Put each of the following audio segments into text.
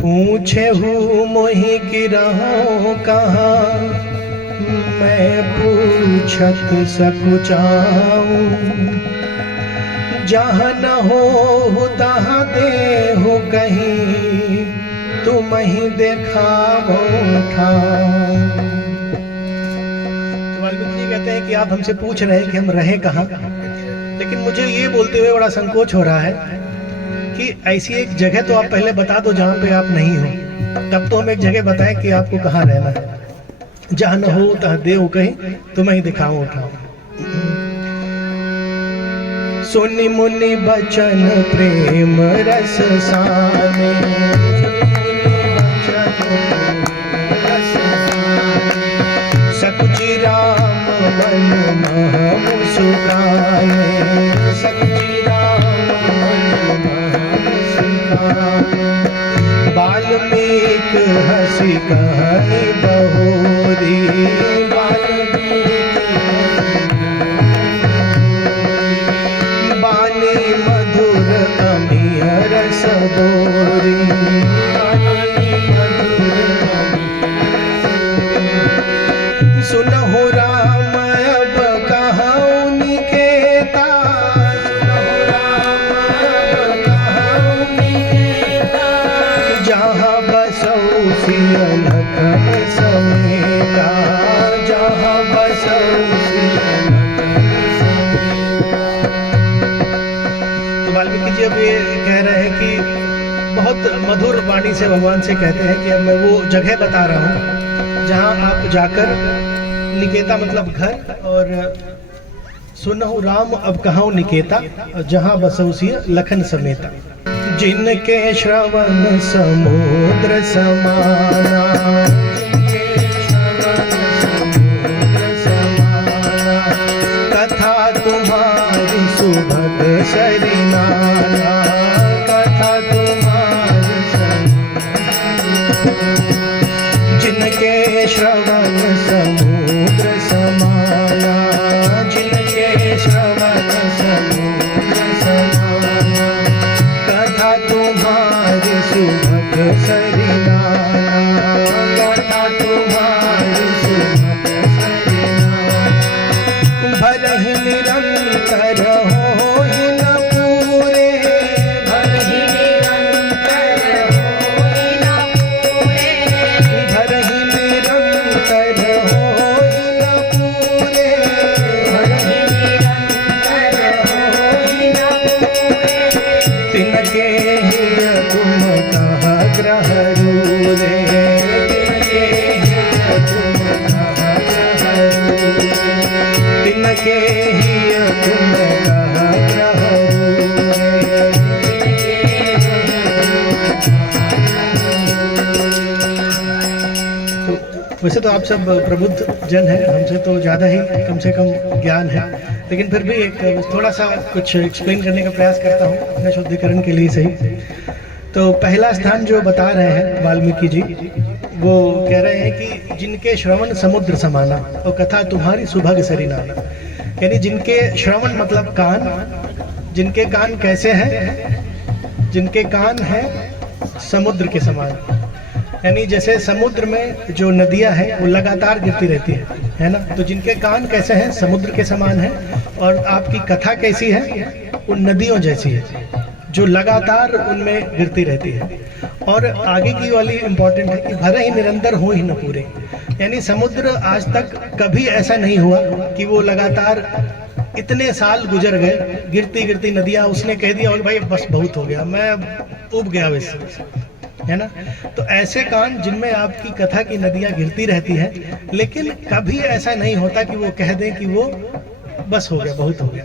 पूछे हूँ मोहि गिरहूँ कहाँ, मैं पूछत सकुचाऊँ। जहाँ न हो तहाँ देहु कहीं, तुम ही देखावो ठाऊँ। तो वाल्मीकि जी कहते हैं कि आप हमसे पूछ रहे हैं कि हम रहे कहाँ, लेकिन मुझे ये बोलते हुए बड़ा संकोच हो रहा है कि ऐसी एक जगह तो आप पहले बता दो जहाँ पे आप नहीं हो, तब तो हम एक जगह बताएं कि आपको कहाँ रहना है। जहाँ न हो तहाँ देहु कहीं, तुम्हें ही दिखाऊं उठाऊं। सुनि मुनि बचन प्रेम रस साने, सकुचि राम मन मह मुस्काने, सकुचि राम मन मह मुस्काने। वाल्मीकि हंसी कहि बहोरी, बानी मधुर अमिय रस बोरी। सुनहु राम अब कहऊँ निकेता, जहाँ बसऊ सिय लखन समेता, जहाँ बसऊ सिय लखन समेता। तो वाल्मीकि जी अब ये कह रहे हैं कि बहुत मधुर वाणी से भगवान से कहते हैं कि अब मैं वो जगह बता रहा हूँ जहाँ आप जाकर, निकेता मतलब घर, और सुनहु राम अब कहऊँ निकेता, जहाँ बसऊ सिय लखन समेता। जिनके श्रवण समुद्र समाना, कथा तुम्हारी सुभग सरिनाना, कथा तुम्हारी जिनके श्रवण समुद्र समाना, जिनके श्रवण समुद्र समाना, कथा तुम्हारी सुभग सरिनाना, कथा तुम्हारी सुभग सरिनाना। भलहि निरंतर होहि न पूरे, भलहि निरंतर होहि न पूरे, भलहि निरंतर होहि न पूरे, भलहि निरंतर होहि न पूरे। तिनके हिय तुम कहा ग्रह रूरे, तिनके हिय तुम कहा ग्रह रूरे, तिनके हिय तुम कहा ग्रह रूरे। तो वैसे तो आप सब प्रबुद्ध जन हैं, हमसे तो ज़्यादा ही कम से कम ज्ञान है, लेकिन फिर भी एक थोड़ा सा कुछ एक्सप्लेन करने का प्रयास करता हूँ अपने शुद्धिकरण के लिए सही। तो पहला स्थान जो बता रहे हैं वाल्मीकि जी, वो कह रहे हैं कि जिनके श्रवण समुद्र समाना और कथा तुम्हारी सुभग सरिनाना। यानी जिनके श्रवण मतलब कान, जिनके कान कैसे हैं, जिनके कान हैं समुद्र के समान। यानी जैसे समुद्र में जो नदियां हैं वो लगातार गिरती रहती है ना, तो जिनके कान कैसे हैं, समुद्र के समान है। और आपकी कथा कैसी है, उन नदियों जैसी है जो लगातार उनमें गिरती रहती है। और आगे की वाली इम्पोर्टेंट है कि भले ही निरंतर हो ही न पूरे। यानी समुद्र आज तक कभी ऐसा नहीं हुआ कि वो लगातार इतने साल गुजर गए गिरती गिरती नदियाँ, उसने कह दिया और भाई बस बहुत हो गया, मैं उब गया वैसे, है ना। तो ऐसे कान जिनमें आपकी कथा की नदियाँ गिरती रहती हैं, लेकिन कभी ऐसा नहीं होता कि वो कह दें कि वो बस हो गया, बहुत हो गया।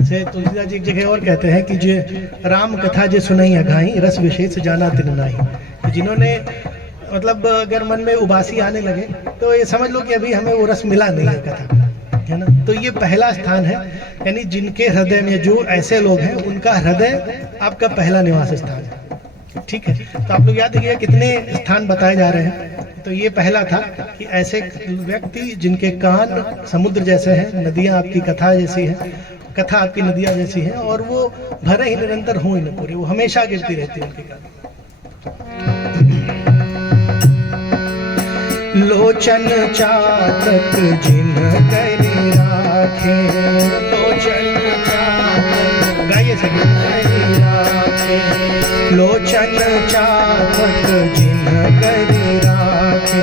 जैसे तुलसीदास जी एक जगह और कहते हैं कि जो राम कथा जे सुनई अघाई, रस विशेष जाना तिन नाही। जिन्होंने मतलब अगर मन में उबासी आने लगे तो ये समझ लो कि अभी हमें वो रस मिला नहीं है कथा, है ना। तो ये पहला स्थान है, यानी जिनके हृदय में जो ऐसे लोग हैं उनका हृदय आपका पहला निवास स्थान है। ठीक है, तो आप लोग याद रखिए कितने स्थान बताए जा रहे हैं। तो ये पहला था कि ऐसे व्यक्ति जिनके कान समुद्र जैसे हैं, नदियाँ आपकी कथा जैसी है, कथा आपकी नदियाँ जैसी है, और वो भरे ही निरंतर हो ही न पूरे, वो हमेशा गिरती रहती है उनके कान। लोचन चातक जिन करी राखे, लोचन चातक, गाइए सभी, राखे, लोचन चातक जिन करी राखे,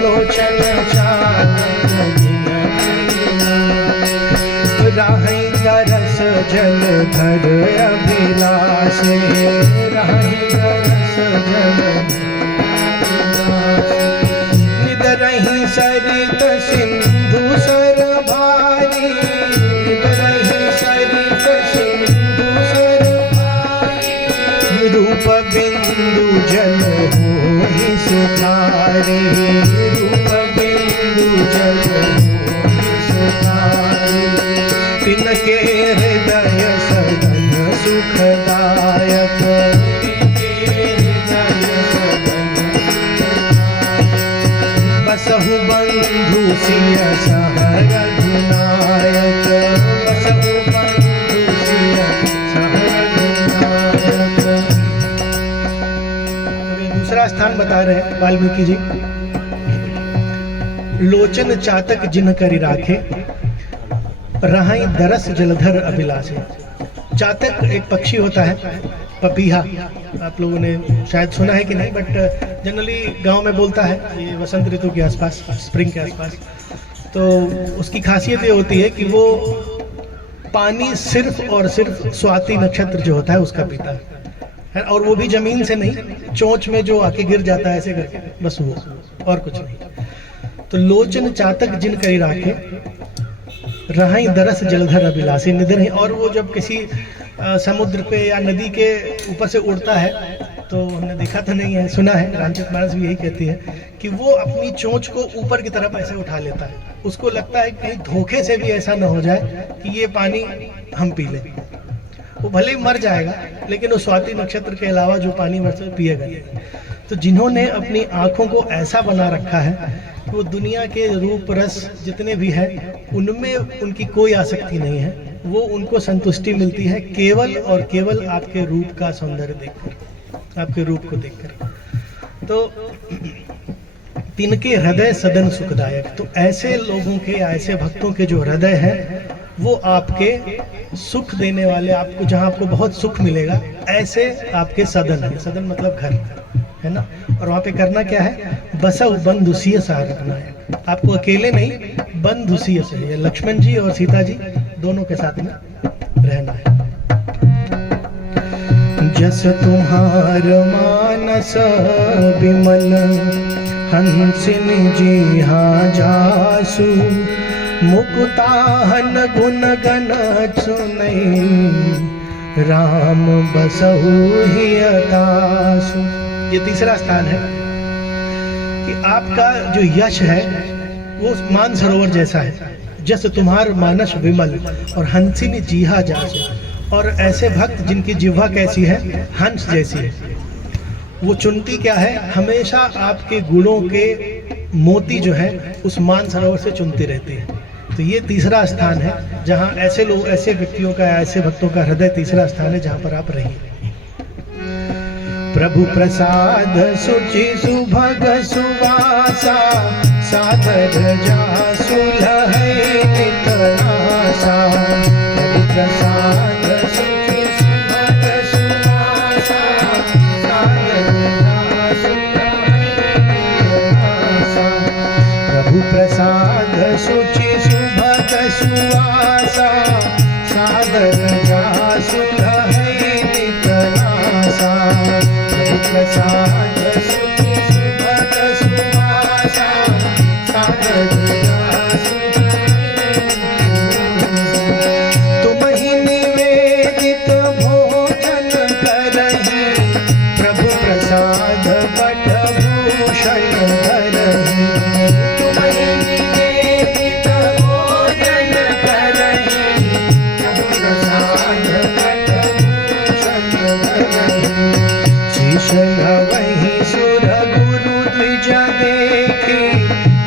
लोचन चातक जिन करी राखे, राहि दरस जल धर अभिलाषे, राहि दरस जल निदरहि सरित सिंधु सर भारी, निदरहि सरित सिंधु सर भारी, रूप बिंदु जल होहि सुखारी, रूप बिंदु जल होहि सुखारी, तिनके हृदय सदन सुखदायक, बसहु बंधु सिय सहर गुनायक, बसहु बंधु सिय सहर गुनायक। दूसरा स्थान बता रहे हैं वाल्मीकि जी, लोचन चातक जिन करी राखे, रहाई दरस जलधर अभिलाषे। चातक एक पक्षी होता है, पपीहा, आप लोगों ने शायद सुना है कि नहीं, बट जनरली गांव में बोलता है, ये वसंत ऋतु के आसपास, स्प्रिंग के आसपास। तो उसकी खासियत ये होती है कि वो पानी सिर्फ और सिर्फ स्वाति नक्षत्र जो होता है उसका पीता है, और वो भी जमीन से नहीं, चोंच में जो आके गिर जाता है ऐसे करके, बस वो, और कुछ नहीं। तो लोचन चातक जिन करी राखे, रहाई दरस जलधर अभिलाषी, निधर। और वो जब किसी समुद्र पे या नदी के ऊपर से उड़ता है, तो हमने देखा तो नहीं है, सुना है, रामचरितमानस भी यही कहती है कि वो अपनी चोंच को ऊपर की तरफ ऐसे उठा लेता है। उसको लगता है कि कहीं धोखे से भी ऐसा न हो जाए कि ये पानी हम पी लें। वो भले ही मर जाएगा, लेकिन वो स्वाति नक्षत्र के अलावा जो पानी पिएगा नहीं। तो जिन्होंने अपनी आँखों को ऐसा बना रखा है कि वो दुनिया के रूप रस जितने भी है उनमें उनकी कोई आसक्ति नहीं है, वो उनको संतुष्टि मिलती है केवल और केवल आपके रूप का सौंदर्य देखकर, आपके रूप को देखकर। तो तिनके हृदय सदन सुखदायक, तो ऐसे लोगों के, ऐसे भक्तों के जो हृदय हैं वो आपके सुख देने वाले, आपको जहाँ आपको बहुत सुख मिलेगा, ऐसे आपके सदन है। सदन मतलब घर है ना। और वहाँ पे करना क्या है, बसव बंधुसीय सहा रखना है। आपको अकेले नहीं, बंधुसीय से, लक्ष्मण जी और सीता जी दोनों के साथ में रहना है। जस तुम्हार मानस विमल, हंसिन जी हाँ जासु, मुकुताहन गुण गण सुनई, राम बसहु हिय दासु। ये तीसरा स्थान है कि आपका जो यश है वो मान सरोवर जैसा है। जस तुम्हार मानस विमल और हंसिनी जीहा जासु, और ऐसे भक्त जिनकी जिह्वा कैसी है, हंस जैसी है। वो चुनती क्या है, हमेशा आपके गुणों के मोती जो है उस मान सरोवर से चुनती रहती है। तो ये तीसरा स्थान है जहाँ ऐसे लोग, ऐसे व्यक्तियों का, ऐसे भक्तों का हृदय तीसरा स्थान है जहाँ पर आप रहिए। प्रभु प्रसाद सुचि सुभग सुवासा, सादर जासु लहै नित आसा। प्रभु प्रसाद सुचि सुभग सुवासा, सादर जासु लहै नित आसा। प्रभु प्रसाद सुचि सुभग सुवासा, सादर जासु लहै नित आसा। प्रसाद सुखी सुभग सुवासा, सादर जासु तुम्हि निवेदित भोजन करहि, प्रभु प्रसाद बट भूषण धरहि। तुम्हि निवेदित भोजन करहि, प्रभु प्रसाद बट भूषण धरहि। वही सुर गुरु द्विज देखी,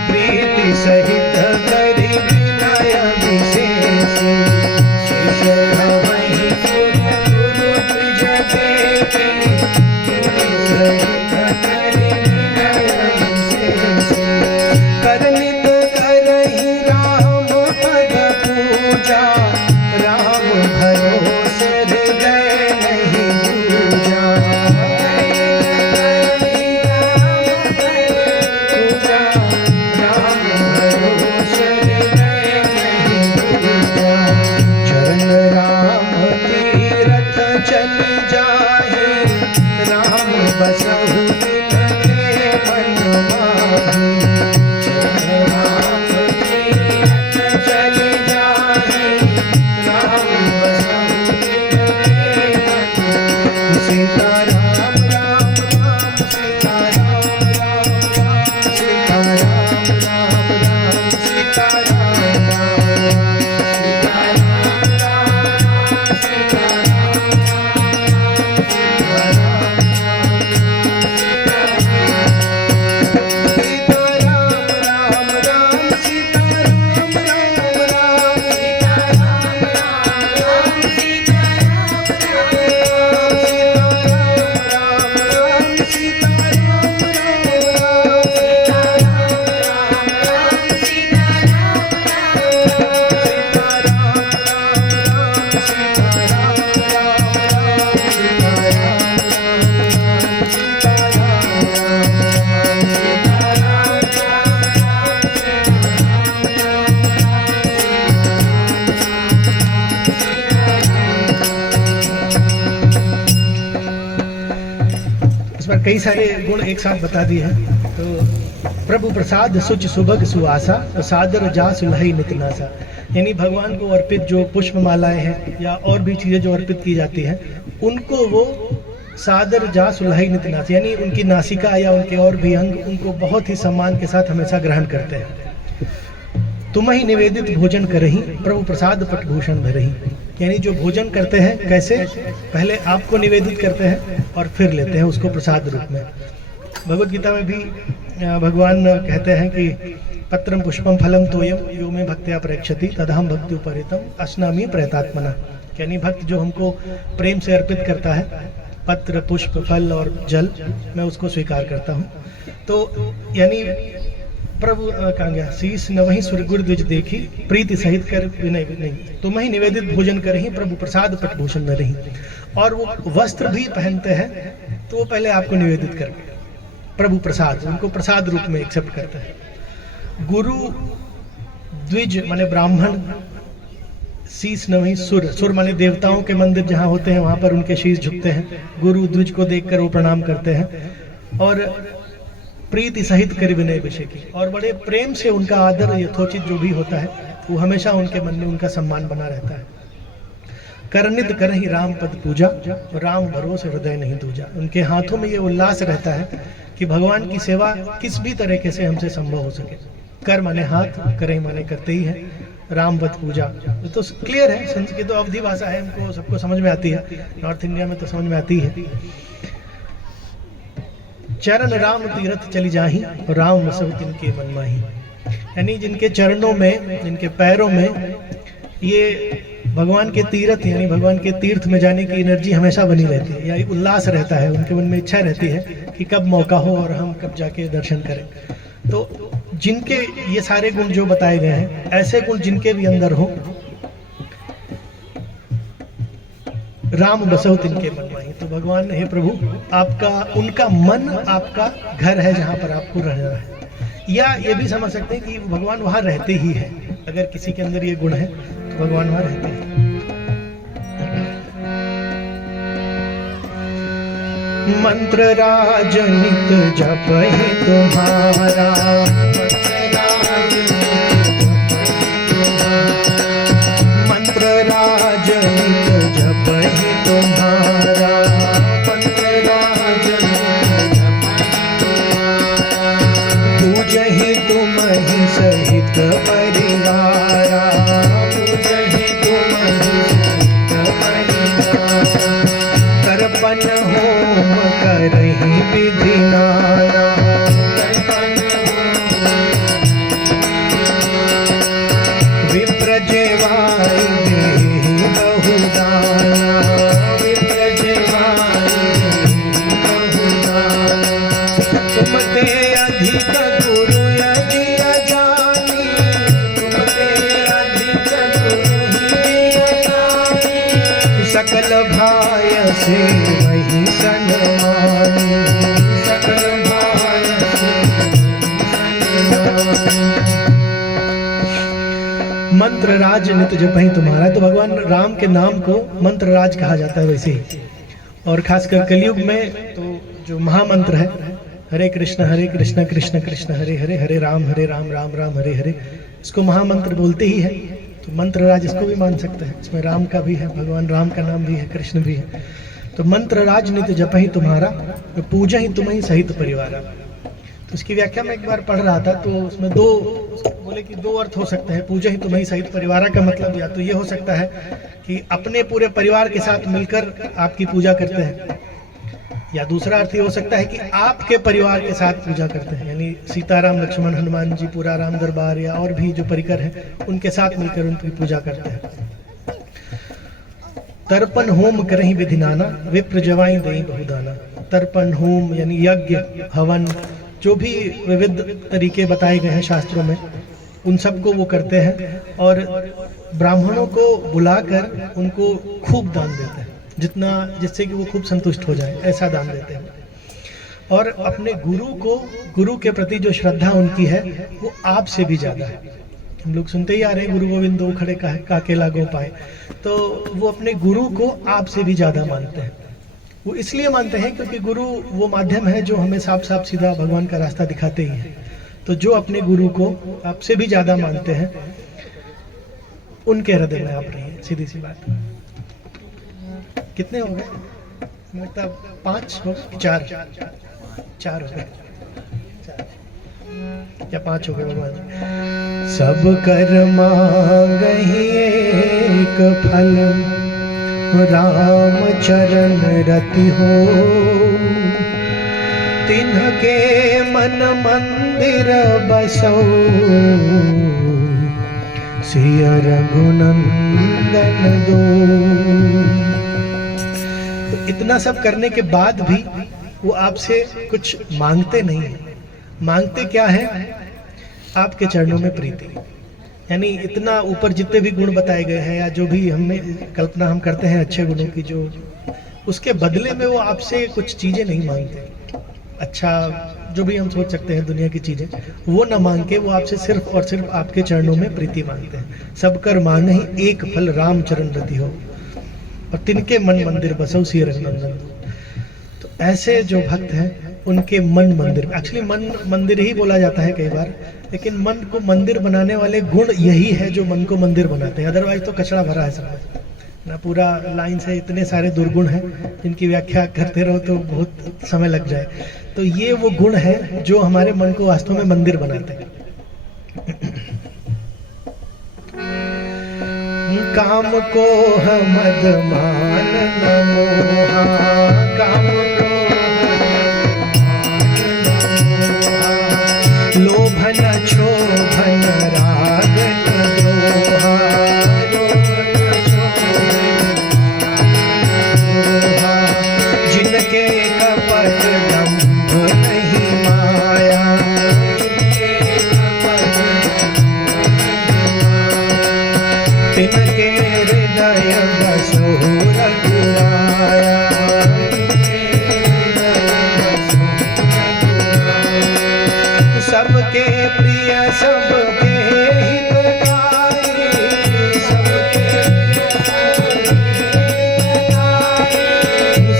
प्रीति सहित करी विनय विशेष। वही सुर गुरु द्विज देखी, प्रीति सहित करी विनय विशेष। कई सारे गुण एक साथ बता दिए हैं। तो प्रभु प्रसाद सुच सुभग सुआसा सादर जा सुलहई नितनासा, यानी भगवान को अर्पित जो पुष्प मालाएं हैं या और भी चीज़ें जो अर्पित की जाती हैं उनको वो सादर जा सुलहई नितनासा, यानी उनकी नासिका या उनके और भी अंग उनको बहुत ही सम्मान के साथ हमेशा ग्रहण करते हैं। तुम ही निवेदित भोजन करही प्रभु प्रसाद पटभूषण धरही, यानी जो भोजन करते हैं कैसे, पहले आपको निवेदित करते हैं और फिर लेते हैं उसको प्रसाद रूप में। भगवद गीता में भी भगवान कहते हैं कि पत्रम पुष्पम फलम तोयम यो में भक्त्या प्रेक्षति तदहम भक्ति उपरितम अस्नामी प्रयतात्मना, यानी भक्त जो हमको प्रेम से अर्पित करता है पत्र पुष्प फल और जल, मैं उसको स्वीकार करता हूँ। तो यानी प्रभु कहाँ गया, शीश न वही सुरगुर द्विज देखी प्रीति सहित कर विनय नहीं, तुम ही निवेदित भोजन करही प्रभु प्रसाद पटभूषण न रही। और वो वस्त्र भी पहनते हैं तो वो पहले आपको निवेदित कर प्रभु प्रसाद, उनको प्रसाद रूप में एक्सेप्ट करते हैं। गुरु द्विज माने ब्राह्मण, शीश न वही सुर, सुर माने देवताओं के मंदिर जहाँ होते हैं वहाँ पर उनके शीश झुकते हैं, गुरु द्विज को देखकर वो प्रणाम करते हैं। और प्रीति सहित कर विनय विषय की, और बड़े प्रेम से उनका आदर यथोचित जो भी होता है वो हमेशा उनके मन में उनका सम्मान बना रहता है। करनित करहि राम पद पूजा राम भरोसे हृदय नहीं दूजा, उनके हाथों में ये उल्लास रहता है कि भगवान की सेवा किस भी तरीके से हमसे संभव हो सके। कर माने हाथ, करहि माने करते ही है, राम पद पूजा तो क्लियर है, संस्कृत तो अवधि भाषा है, हमको सबको समझ में आती है, नॉर्थ इंडिया में तो समझ में आती है। चरण राम तीर्थ चली जाही राम बसहु तिनके मन माही, यानी जिनके चरणों में, जिनके पैरों में ये भगवान के तीर्थ यानी भगवान के तीर्थ में जाने की एनर्जी हमेशा बनी रहती है, या उल्लास रहता है, उनके मन में इच्छा रहती है कि कब मौका हो और हम कब जाके दर्शन करें। तो जिनके ये सारे गुण जो बताए गए हैं, ऐसे गुण जिनके भी अंदर हो, राम बसहु तिनके मन माही, तो भगवान हे प्रभु आपका, उनका मन आपका घर है जहाँ पर आपको रहना है। या ये भी समझ सकते हैं कि भगवान वहाँ रहते ही है, अगर किसी के अंदर ये गुण है तो भगवान वहाँ रहते हैं। मंत्र राज नित जपहि तुम्हारा, मंत्र राज नित जपहि तुम्हारा, मंत्र राज पूजहि तुमहि सहित परिवारा, पूजहि तुमहि सहित परिवारा, तर्पण होम करहि विधि नाना, विप्र जेवाई देहि बहुदाना, विप्र जेवाई देहि बहुदाना, तुम ते अधिक गुरु यदि अजानी, तुम ते अधिक गुरु यदि अजानी, सकल भाय से वही सन्मानी, सकल भाय से मंत्र राज नित जपहि तुम्हारा, तो भगवान राम के नाम को मंत्र राज कहा जाता है वैसे ही। और खासकर कलयुग में तो जो महामंत्र है, हरे कृष्ण कृष्ण कृष्ण हरे हरे, हरे राम राम राम हरे हरे, इसको महामंत्र बोलते ही है। तो मंत्र राज इसको भी मान सकते हैं, इसमें राम का भी है, भगवान राम का नाम भी है, कृष्ण भी है। तो मंत्र राज नित जप ही तुम्हारा, पूजा ही तुम ही सहित परिवारा। तो इसकी व्याख्या में एक बार पढ़ रहा था, तो उसमें बोले कि दो अर्थ हो सकते हैं। पूजा ही तुम ही सहित परिवारा का मतलब या तो ये हो सकता है कि अपने पूरे परिवार के साथ मिलकर आपकी पूजा करते हैं, या दूसरा अर्थ ये हो सकता है कि आपके परिवार के साथ पूजा करते हैं, यानी सीताराम लक्ष्मण हनुमान जी पूरा राम दरबार या और भी जो परिकर हैं उनके साथ मिलकर उनकी पूजा करते हैं। तर्पण होम करहि विधि नाना, विप्र जवाई देई बहुदाना। तर्पण होम यानी यज्ञ हवन, जो भी विविध तरीके बताए गए हैं शास्त्रों में, उन सबको वो करते हैं और ब्राह्मणों को बुलाकर उनको खूब दान देते हैं, जिससे कि वो खूब संतुष्ट हो जाए, ऐसा दान देते हैं। और अपने गुरु के प्रति जो श्रद्धा उनकी है वो आपसे भी ज्यादा है। हम लोग सुनते ही आ रहे हैं, गुरु गोविंद दो खड़े काके लागो पाए। तो वो अपने गुरु को आपसे भी ज्यादा मानते हैं। वो इसलिए मानते हैं क्योंकि गुरु वो माध्यम है जो हमें साफ साफ सीधा भगवान का रास्ता दिखाते ही है। तो जो अपने गुरु को आपसे भी ज्यादा मानते हैं, उनके हृदय में आप रहिए, सीधी सी बात। कितने हो गए? मतलब 5 हो, 4 हो गए, क्या 5 हो गए भगवान? सब कर मांगहि एक फल, राम चरण रति हो। तिन्हके मन मंदिर बसौ, सिय रघुनंदन दो। इतना सब करने के बाद भी वो आपसे कुछ मांगते नहीं है। मांगते क्या है? आपके चरणों में प्रीति। यानी इतना ऊपर जितने भी गुण बताए गए हैं या जो भी हमें कल्पना हम करते हैं अच्छे गुणों की, जो उसके बदले में वो आपसे कुछ चीजें नहीं मांगते। अच्छा, जो भी हम सोच सकते हैं दुनिया की चीजें, वो न मांग के वो आपसे सिर्फ और सिर्फ आपके चरणों में प्रीति मांगते हैं। सब कर मांगहि एक फल, राम चरण रति हो। और तिनके मन मंदिर बसौ, सिय रघुनंदन। तो ऐसे जो भक्त हैं उनके मन मंदिर, एक्चुअली मन मंदिर ही बोला जाता है कई बार, लेकिन मन को मंदिर बनाने वाले गुण यही है जो मन को मंदिर बनाते हैं। अदरवाइज तो कचरा भरा है सब ना, पूरा लाइन से इतने सारे दुर्गुण हैं जिनकी व्याख्या करते रहो तो बहुत समय लग जाए। तो ये वो गुण है जो हमारे मन को वास्तव में मंदिर बनाते हैं। काम को मद मान न मोहा, काम को लोभन क्षोभन राग न द्रोहा। जिनके कपट दंभ नहीं माया, तिनके हृदय बसो रघुराया। सबके प्रिय सबके हितकारी,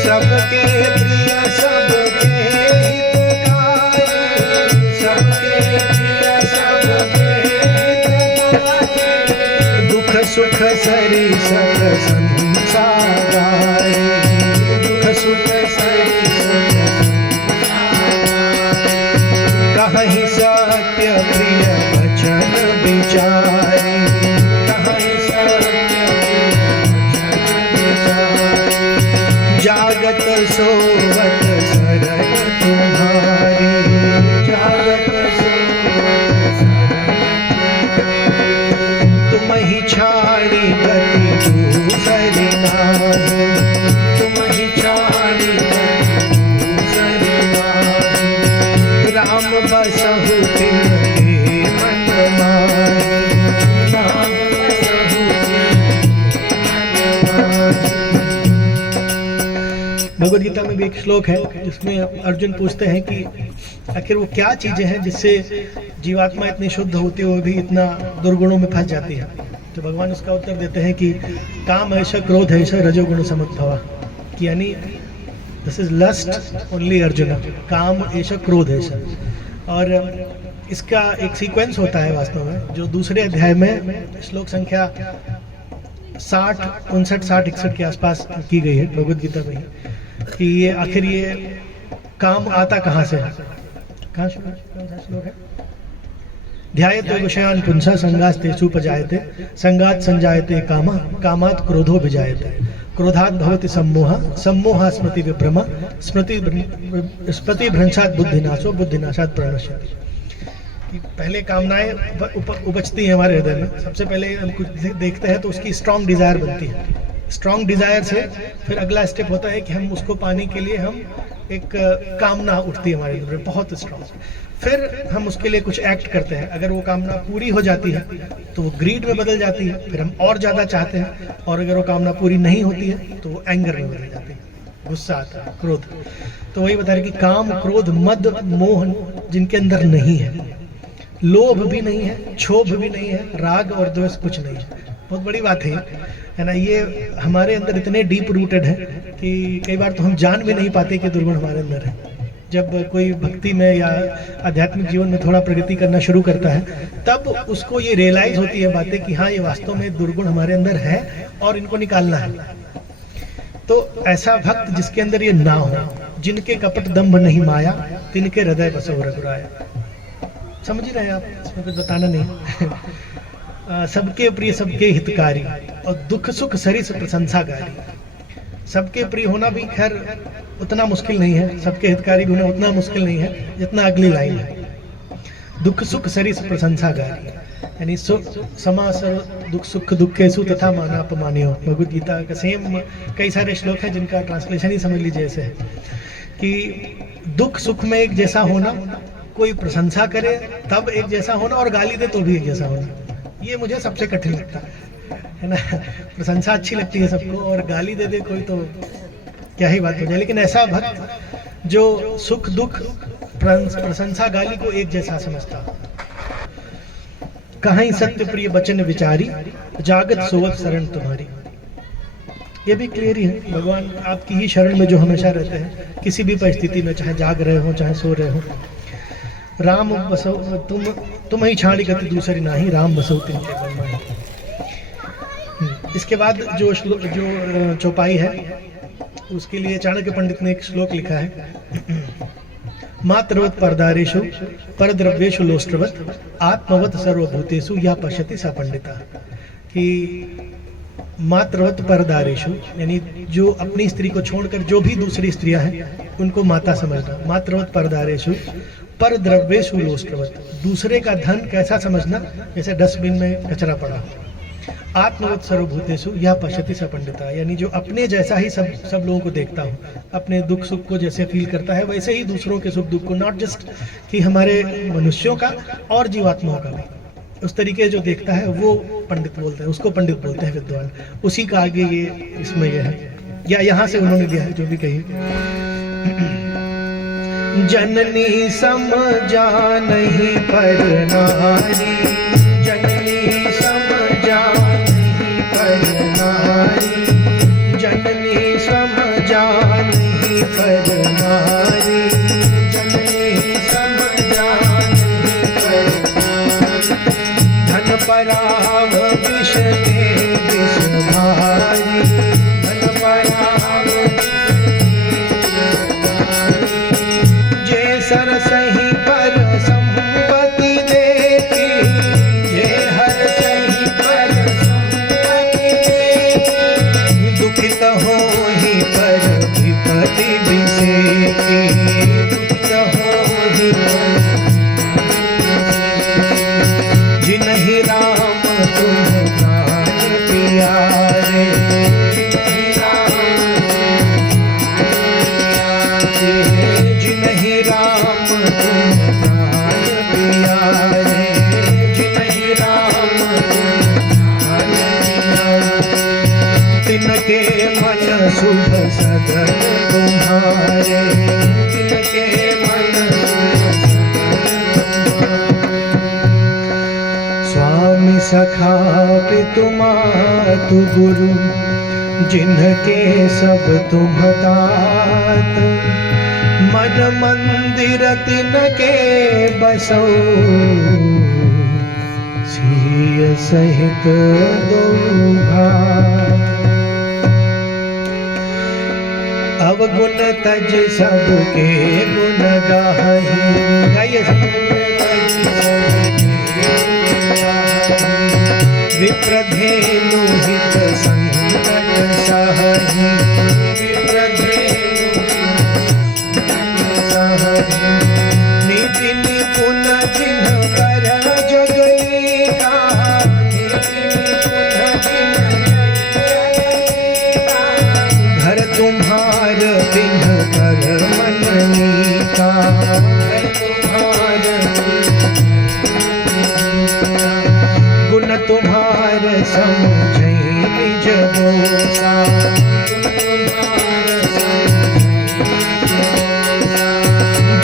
सबके प्रिय सबके हितकारी, सबके प्रिय सबके हितकारी। दुख सुख सरी सत संसारी, दुख सुख सरी कहीं सत्य प्रिय वचन विचारी, कहीं सत्य जागत सोवत शरण तुम्हारी, जागत सोवत तुम ही छाड़ी गति दूसरी नाही, तुम ही छाड़ी राम बसहु तिनके मन माहि, राम बसहु भगवद गीता में भी एक श्लोक है जिसमें अर्जुन पूछते हैं कि आखिर वो क्या चीजें हैं जिससे जीवात्मा इतनी शुद्ध होती हुई भी इतना दुर्गुणों में फंस जाती है। तो भगवान उसका उत्तर देते हैं कि काम ऐसा, क्रोध ऐसा, रजोगुण समुद्भवा। कि यानी this is lust only Arjun, काम एष क्रोध एष। और इसका एक सीक्वेंस होता है वास्तव में, जो दूसरे अध्याय में श्लोक संख्या 60, 59, 60, 61 के आसपास की गई है भगवद गीता में, कि ये आखिर ये काम आता कहाँ से है। कहाँ श्लोक है? ध्यायते विषयान् पुंसः संगास्तेषु उपजायते, संगात् संजायते कामः, कामात् क्रोधो विजायते, क्रोधात् भवति सम्मोहः, सम्मोहः स्मृति विभ्रमः, स्मृति भ्रंशात् बुद्धिनाशो, बुद्धिनाशात् प्रणश्यति। पहले कामनाएं उपजती हैं हमारे हृदय में। सबसे पहले हम कुछ देखते हैं तो उसकी स्ट्रॉन्ग डिजायर बनती है। स्ट्रॉन्ग डिजायर से फिर अगला स्टेप होता है कि हम उसको पाने के लिए हम एक कामना उठती है हमारे अंदर बहुत स्ट्रॉन्ग। फिर हम उसके लिए कुछ एक्ट करते हैं। अगर वो कामना पूरी हो जाती है तो वो ग्रीड में बदल जाती है, फिर हम और ज़्यादा चाहते हैं। और अगर वो कामना पूरी नहीं होती है तो वो एंगर में बदल जाती है, गुस्सा आता है, क्रोध। तो वही बता रहे कि काम, क्रोध, मद, मोह जिनके अंदर नहीं है, लोभ भी नहीं है, क्षोभ भी नहीं है, राग और द्वेष कुछ नहीं है। बहुत बड़ी बात है ना। ये हमारे अंदर इतने डीप रूटेड है कि कई बार तो हम जान भी नहीं पाते कि दुर्गुण हमारे अंदर है। जब कोई भक्ति में या आध्यात्मिक जीवन में थोड़ा प्रगति करना शुरू करता है तब उसको ये रियलाइज होती है बातें कि हाँ, ये वास्तव में दुर्गुण हमारे अंदर है और इनको निकालना है। तो ऐसा भक्त जिसके अंदर ये ना हो, जिनके कपट दंभ नहीं माया, तिनके हृदय बसो रघुराया। समझ ही रहे हैं आप, इसमें कुछ बताना नहीं। सबके प्रिय सबके हितकारी और दुख सुख सरिस प्रशंसाकारी। सबके प्रिय होना भी खैर उतना मुश्किल नहीं है, सबके हितकारी भी होना उतना मुश्किल नहीं है जितना अगली लाइन है, दुख सुख सरिस प्रशंसाकारी। यानी समा सर्व दुख सुख दुखेषु तथा मानापमानियो। भगवद गीता का सेम कई सारे श्लोक हैं जिनका ट्रांसलेशन ही समझ लीजिए ऐसे है कि दुख सुख में एक जैसा होना, कोई प्रशंसा करे तब एक जैसा होना, और गाली दे तो भी एक जैसा होना। ये मुझे सबसे कठिन लगता है ना। प्रशंसा अच्छी लगती है सबको और गाली दे दे कोई तो क्या ही बात हो जाए। लेकिन ऐसा भक्त जो सुख दुख प्रशंसा गाली को एक जैसा समझता। कहीं सत्य प्रिय बचन विचारी, जागत सोवत शरण तुम्हारी। ये भी क्लियर ही है, भगवान आपकी ही शरण में जो हमेशा रहते हैं, किसी भी परिस्थिति में, चाहे जाग रहे हो चाहे सो रहे हो। राम बसो तुम ही छाड़ी गति दूसरी नाही, राम बसो तिनके मन माही। इसके बाद जो चौपाई है उसके लिए चाणक्य पंडित ने एक श्लोक लिखा है। मात्रवत परदारेषु परद्रव्येषु लोष्ट्रवत, आत्मवत सर्वभूतेषु या पश्यति सा पंडिता। कि मात्रवत परदारेषु यानी जो अपनी स्त्री को छोड़कर जो भी दूसरी स्त्रियां हैं उनको माता समझना। मात्रवत परदारेषु पर द्रव्येषु लोष्ट्रवत, दूसरे का धन कैसा समझना, जैसे डस्टबिन में कचरा पड़ा। आत्मवत सर्वभूतेषु या पश्यति स पंडिता, यानी जो अपने जैसा ही सब लोगों को देखता हूँ, अपने दुख सुख को जैसे फील करता है वैसे ही दूसरों के सुख दुख को, नॉट जस्ट कि हमारे मनुष्यों का और जीवात्माओं का भी, उस तरीके जो देखता है वो पंडित बोलते हैं, उसको पंडित बोलते हैं, विद्वान। उसी का आगे ये इसमें यह है, या यहाँ से उन्होंने दिया है जो भी कही। जननी समझा नहीं पर नारी, जननी समझा नहीं पर नारी, जननी समझा नहीं पर नारी, जननी समझा नहीं पर नारी। धन पराव विष के विष भारी, धन पराव सरसही पर संपत्ति देखी, ये हर सही पर संपत्ति देखी। दुखित हो ही पर विपत्ति बिसेकी, दुखित हो ही पर जिन्हि राम तुम प्राण प्यारे, जिन्हि राम जिन्हि राम तुम प्राण प्यारे, जिन्हि राम तुम प्राण प्यारे। तिनके मन शुभ सदन तुम्हारे, तिनके मन शुभ सदन तुम्हारे। स्वामी सखा पितु मातु गुरु, जिनके सब तुम तात, मन मंदिर तिनके बसो, सिय सहित दो घात। अवगुण तज सबके गुण गाही, गाइए विप्रधेनु हित संकट सहहि, विप्रधेनु सहहि, नीति निपुण जिन्ह कर जगलीका, नीति निपुण घर तुम्हार बिन कर मननीका, घर तुम्हार गुण तुम्हार समझै निज दोषा,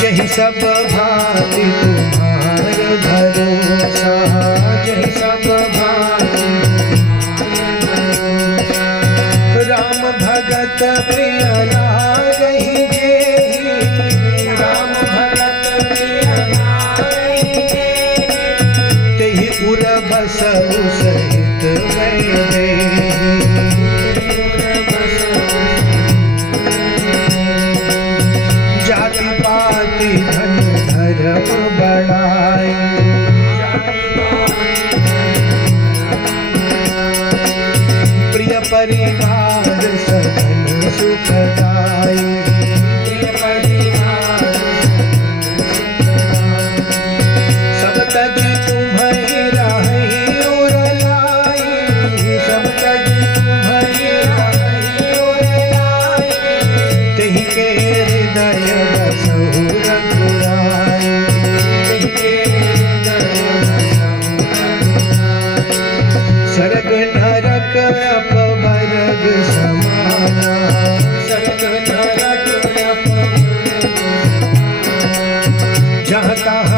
जहि सब भांति तुम्हार भरोसा, जहि सब भांति राम भगत प्रिय लागहि जेहि, राम भगत प्रिय लागहि जेहि, तेहि उर बसहु सहित वैदेही, जाति पाति धन धर्म बढ़ाई, प्रिय परिवार सघन सुखदाई, सब तजी तुम्हि राहि उर लाई, सब तजी तुम्हि राहि उर लाई, तेहि के हृदय बसहु रघुराई, तेहि के हृदय स्वर्ग नरक अपवर्ग समाना, स्वर्ग नरक अपवर्ग, जहाँ तहाँ